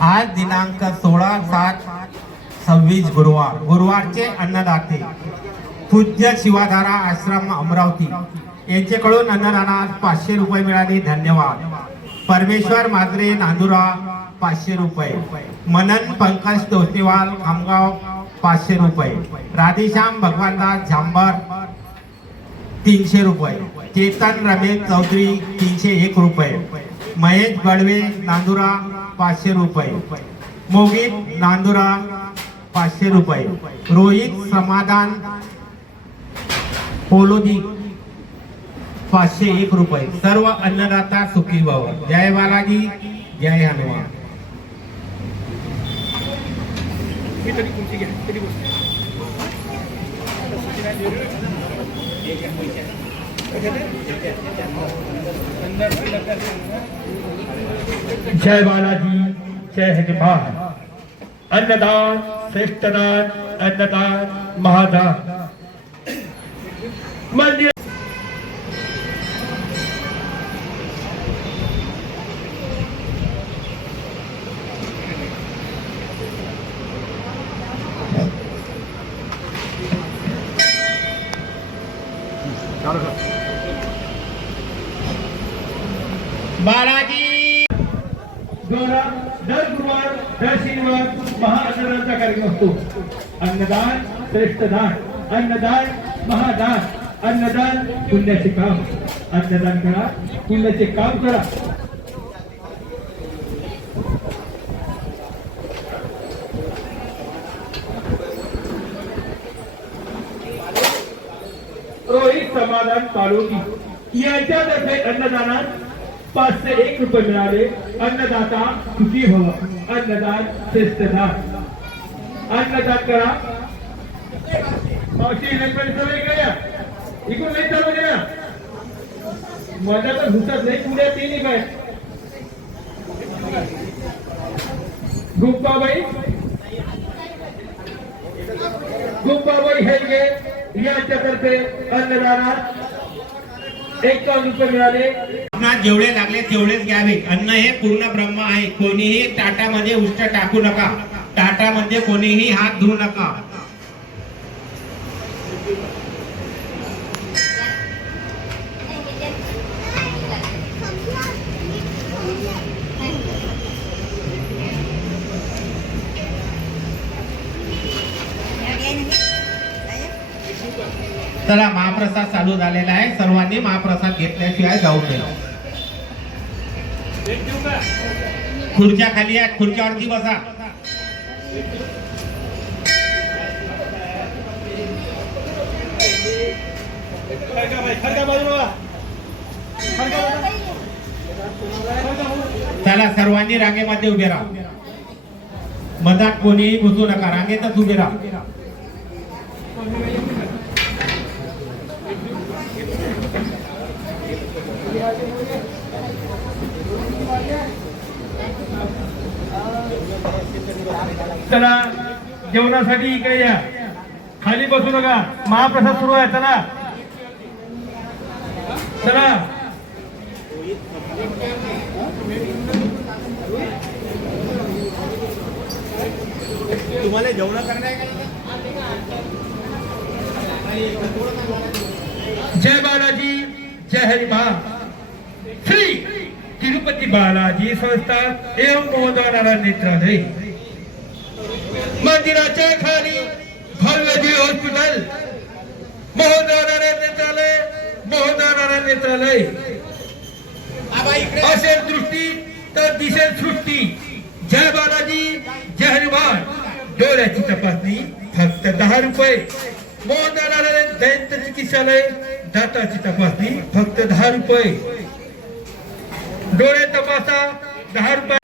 आज दिनांक 16/7/26 गुरुवारचे अन्नदाते पूज्य शिवाधारा आश्रम अमरावती यांच्याकडून अन्नदानात 500 रुपये मिळाले. धन्यवाद. परमेश्वर माद्रे नांदुरा 500 रुपये. मनन पंकज तोष्णीवाल खामगाव 500 रुपये. राधेश्याम भगवानदास झांबर 300 रुपये. चेतन रमेश चौधरी 301 रुपये. महेश गडवे नांदुरा 500 रुपये. मोगित नांदुरा 500 रुपये. रोहित समाधान पोलोदी 501 रुपये. सर्व अन्नदाता सुखी भव. जय बालाजी, जय हनुमान. जय बालाजी, जय हनुमान. अन्नदान श्रेष्ठदान, अन्नदान महादान. मंदिर बालाजी. द्वारा दर गुरुवार दर शनिवार महाअन्नदानाचा कार्यक्रम असतो. अन्नदान श्रेष्ठदान, अन्नदान महादान. अन्नदान पुण्याचे काम. अन्नदान करा, पुण्याचे काम करा. रोहित समाधान पालोगी यांच्यातर्फे अन्नदानात 501 रुपये मिळाले. अन्नदाता सुखी भव. अन्नदान श्रेष्ठदान. अन्नदान करा. मावशी इलेक्ट्रॉनिक सवय करूया. इकडून नाही चालू दे ना. माझ्या तर घुसत नाही. पुढे तीन काय गुप्पाबाई हेगे यांच्यातर्फे अन्नदानात 51 रुपये मिळाले. आपणास जेवढे लागले तेवढेच घ्यावे. अन्न हे पूर्ण ब्रह्म आहे. कोणीही ताटामध्ये उष्ट टाकू नका. ताटामध्ये कोणीही हात धुवू नका. चला, महाप्रसाद चालू झालेला आहे. सर्वांनी महाप्रसाद घेतल्याशिवाय जाऊ नये. खुर्च्या खाली आहेत, खुर्च्यावरती बसा. चला, सर्वांनी रांगेमध्ये उभे राहा. मधात कोणीही घुसू नका. रांगेतच उभे राहा. चला, जेवणासाठी इकडे या. खाली बसू नका. महाप्रसाद सुरू आहे. चला चला. तुम्हाला जेवण करणार आहे. जय बालाजी, जय हरिमान. श्री तिरुपती बालाजी संस्थान एवं मोहनदान नेत्रालय मंदिराच्या खाली भव्य हॉस्पिटल मोहनदान नेत्रालय असेल दृष्टी तर दिसेल सृष्टी. जय बालाजी, जय हनुमान. डोळ्याची तपासणी फक्त 10 रुपये. मोहनदान दंत चिकित्सालय दाताची तपासणी फक्त 10 रुपये. डोळे तपासा 10 रुपये.